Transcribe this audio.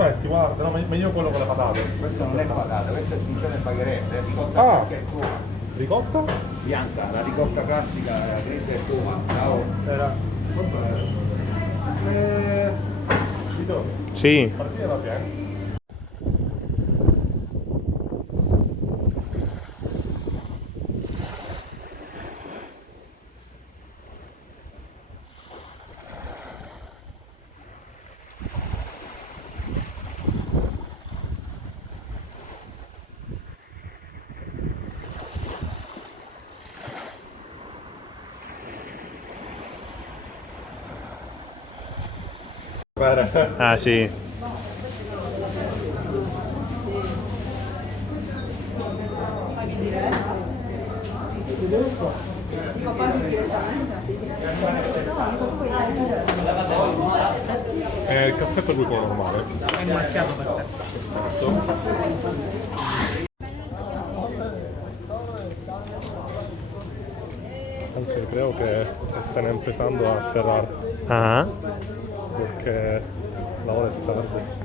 Aspetti, guarda, no, meglio quello con le patate. Questa non è patata, questa è smincione bagherese, è ricotta Ah. bianca e tuma. Ricotta? Bianca, la ricotta classica, grigia e tuma. Ciao. Era. Vabbè. Vito, Sì. partire va bene. Ah sì. Il caffè per lui quello normale. È macchiato per te. Anche creo que están empezando a cerrar Ah. porque la hora es tarde.